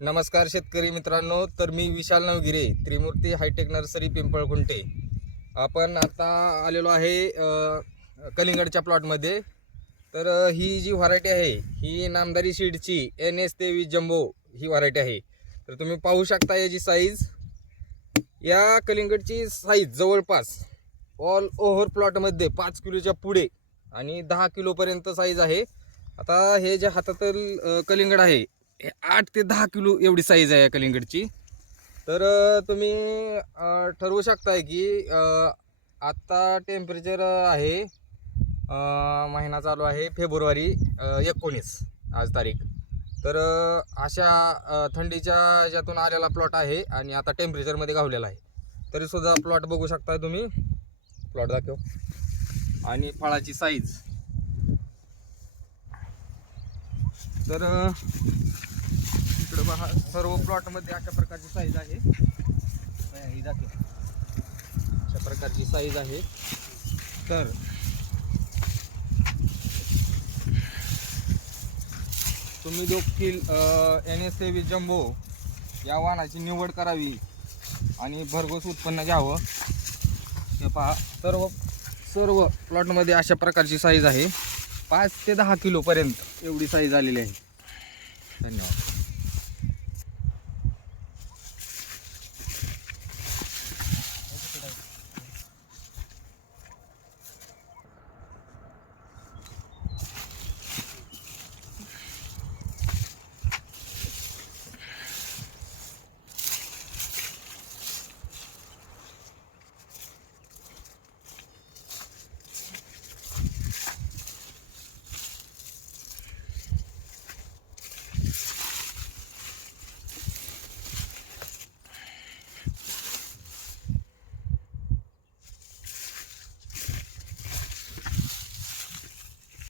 नमस्कार शेतकरी मित्रांनो तर मी विशाल नवगिरे त्रिमूर्ती हायटेक नर्सरी पिंपळखुंटे आपण आता आलेलो आहे कलिंगडच्या प्लॉटमध्ये तर ही जी व्हरायटी आहे ही नामदारी सीडची एन एस तेवीस जम्बो ही व्हरायटी आहे. तर तुम्ही पाहू शकता याची साईज या कलिंगडची साईज जवळपास ऑल ओव्हर प्लॉटमध्ये पाच किलोच्या पुढे आणि दहा किलोपर्यंत साईज आहे. आता हे जे हातातील कलिंगड आहे हे आठ ते दहा किलो एवढी साईज आहे या कलिंगडची. तर तुम्ही ठरवू शकताय की आत्ता टेम्परेचर आहे महिना चालू आहे फेब्रुवारी एकोणीस आज तारीख. तर अशा थंडीच्या ज्यातून आलेला प्लॉट आहे आणि आता टेम्परेचरमध्ये गावलेला आहे. तरीसुद्धा प्लॉट बघू शकताय तुम्ही. प्लॉट दाखव. आणि फळाची साईज तर इकडं पहा सर्व प्लॉटमध्ये अशा प्रकारची साईज आहे. ही अशा प्रकारची साईज आहे. तर तुम्ही देखील एन एस तेवीस जम्बो या वाहनाची निवड करावी आणि भरघोस उत्पन्न घ्यावं. हे पहा सर्व सर्व प्लॉटमध्ये अशा प्रकारची साईज आहे. पाच ते दहा किलोपर्यंत एवढी साईज आलेली आहे. धन्यवाद.